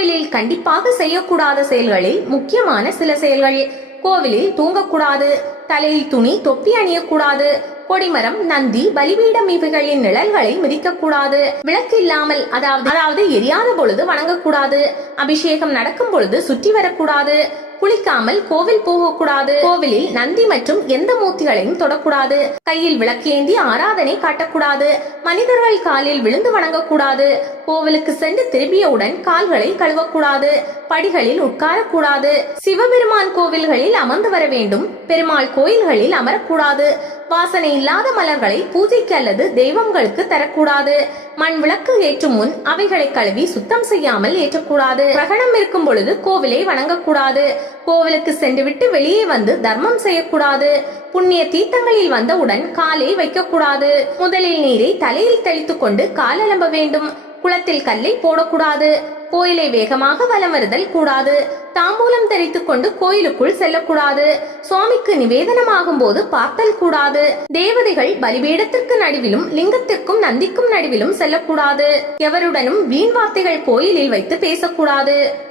கோவிலில் கண்டிப்பாக செய்யக்கூடாத செயல்களில் முக்கியமான சில செயல்கள். கோவிலில் தூங்கக்கூடாது, தலையில் துணி தொப்பி அணியக்கூடாது, கொடிமரம், நந்தி, பலிபீடம் இவைகளின் நிழல்களை மிதிக்கக்கூடாது, விளக்கு இல்லாமல் அதாவது எரியாத பொழுது வணங்கக்கூடாது, அபிஷேகம் நடக்கும் பொழுது சுற்றி வரக்கூடாது, குளிக்காமல் கோவில் போகக்கூடாது, கோவிலில் நந்தி மற்றும் எந்த மூர்த்திகளையும் தொடக்கூடாது, கையில் விளக்கேந்தி ஆராதனை காட்டக்கூடாது, மனிதர்கள் காலில் விழுந்து வணங்கக்கூடாது, கோவிலுக்கு சென்று திரும்பியவுடன் கால்களை கழுவக்கூடாது, படிகளில் உட்காரக்கூடாது, சிவபெருமான் கோவில்களில் அமர்ந்து வர வேண்டும், பெருமாள் கோயில்களில் அமரக்கூடாது, வாசனை இல்லாத மலர்களை பூஜைக்கு அல்லது தெய்வங்களுக்கு தரக்கூடாது, மண் விளக்கு ஏற்றும் முன் அவைகளை கழுவி சுத்தம் செய்யாமல் ஏற்றக்கூடாது, கிரகணம் இருக்கும் பொழுது கோவிலை வணங்கக்கூடாது, கோவிலுக்கு சென்றுவிட்டு வெளியே வந்து தர்மம் செய்யக்கூடாது, புண்ணிய தீர்த்தங்களில் வந்தவுடன் காலை வைக்கக்கூடாது, முதலில் நீரை தலையில் தெளித்துக் கொண்டு காலெழும்ப வேண்டும், குளத்தில் கல்லை போடக்கூடாது, கோயிலை வேகமாக வலம் வருதல் கூடாது, தாம்பூலம் தரித்துக் கொண்டு கோயிலுக்குள் செல்லக்கூடாது, சுவாமிக்கு நிவேதனமாகும் போது பார்த்தல் கூடாது, தேவதைகள் பலிபீடத்திற்கு நடுவிலும் லிங்கத்திற்கும் நந்திக்கும் நடுவிலும் செல்லக்கூடாது, எவருடனும் வீண் வார்த்தைகள் கோயிலில் வைத்து பேசக்கூடாது.